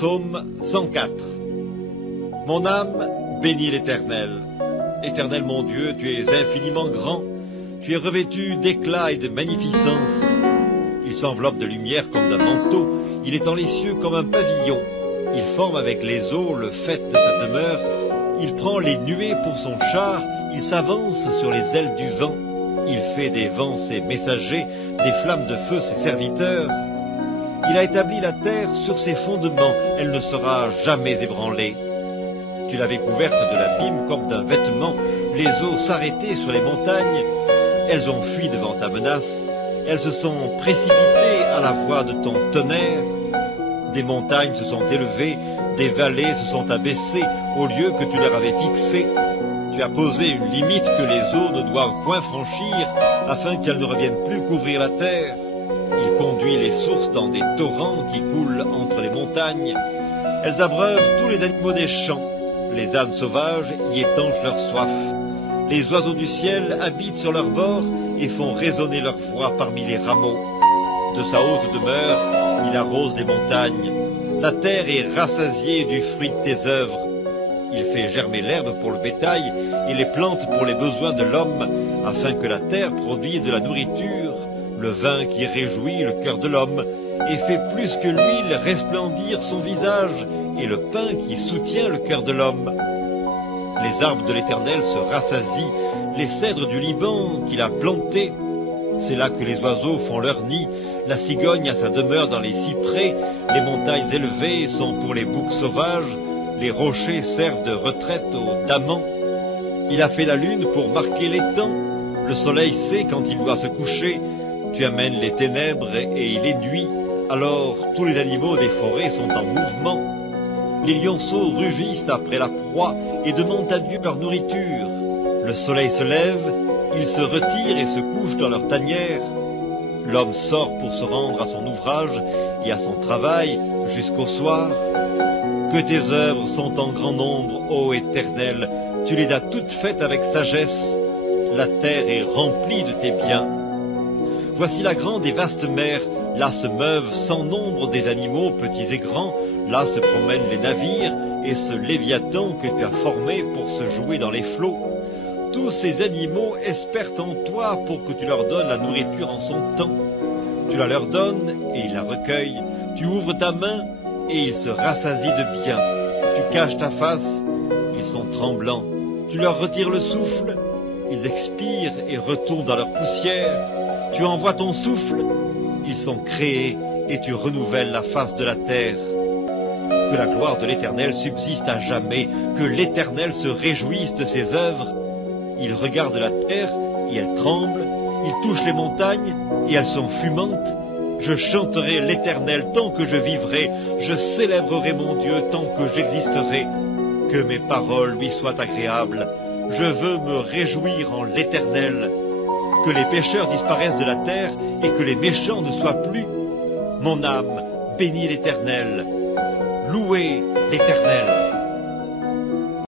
Psaume 104. Mon âme bénit l'Éternel. Éternel mon Dieu, tu es infiniment grand, tu es revêtu d'éclat et de magnificence. Il s'enveloppe de lumière comme d'un manteau, il étend les cieux comme un pavillon. Il forme avec les eaux le faîte de sa demeure, il prend les nuées pour son char, il s'avance sur les ailes du vent. Il fait des vents ses messagers, des flammes de feu ses serviteurs. Il a établi la terre sur ses fondements, elle ne sera jamais ébranlée. Tu l'avais couverte de l'abîme comme d'un vêtement, les eaux s'arrêtaient sur les montagnes. Elles ont fui devant ta menace, elles se sont précipitées à la voix de ton tonnerre. Des montagnes se sont élevées, des vallées se sont abaissées au lieu que tu leur avais fixé. Tu as posé une limite que les eaux ne doivent point franchir, afin qu'elles ne reviennent plus couvrir la terre. Il conduit les sources dans des torrents qui coulent entre les montagnes. Elles abreuvent tous les animaux des champs. Les ânes sauvages y étanchent leur soif. Les oiseaux du ciel habitent sur leurs bords et font résonner leur voix parmi les rameaux. De sa haute demeure, il arrose les montagnes. La terre est rassasiée du fruit de tes œuvres. Il fait germer l'herbe pour le bétail et les plantes pour les besoins de l'homme, afin que la terre produise de la nourriture, le vin qui réjouit le cœur de l'homme, et fait plus que l'huile resplendir son visage, et le pain qui soutient le cœur de l'homme. Les arbres de l'Éternel se rassasient, les cèdres du Liban qu'il a plantés. C'est là que les oiseaux font leur nid, la cigogne a sa demeure dans les cyprès, les montagnes élevées sont pour les boucs sauvages, les rochers servent de retraite aux damans. Il a fait la lune pour marquer les temps, le soleil sait quand il doit se coucher. Tu amènes les ténèbres et les nuits, alors tous les animaux des forêts sont en mouvement. Les lionceaux rugissent après la proie et demandent à Dieu leur nourriture. Le soleil se lève, ils se retirent et se couchent dans leur tanière. L'homme sort pour se rendre à son ouvrage et à son travail jusqu'au soir. Que tes œuvres sont en grand nombre, ô Éternel, tu les as toutes faites avec sagesse. La terre est remplie de tes biens. Voici la grande et vaste mer, là se meuvent sans nombre des animaux petits et grands, là se promènent les navires et ce léviathan que tu as formé pour se jouer dans les flots. Tous ces animaux espèrent en toi pour que tu leur donnes la nourriture en son temps. Tu la leur donnes et ils la recueillent, tu ouvres ta main et ils se rassasient de bien. Tu caches ta face, ils sont tremblants, tu leur retires le souffle, ils expirent et retournent dans leur poussière. Tu envoies ton souffle, ils sont créés et tu renouvelles la face de la terre. Que la gloire de l'Éternel subsiste à jamais, que l'Éternel se réjouisse de ses œuvres. Il regarde la terre et elle tremble, il touche les montagnes et elles sont fumantes. Je chanterai l'Éternel tant que je vivrai, je célébrerai mon Dieu tant que j'existerai. Que mes paroles lui soient agréables, je veux me réjouir en l'Éternel. Que les pécheurs disparaissent de la terre et que les méchants ne soient plus. Mon âme bénit l'Éternel. Louez l'Éternel.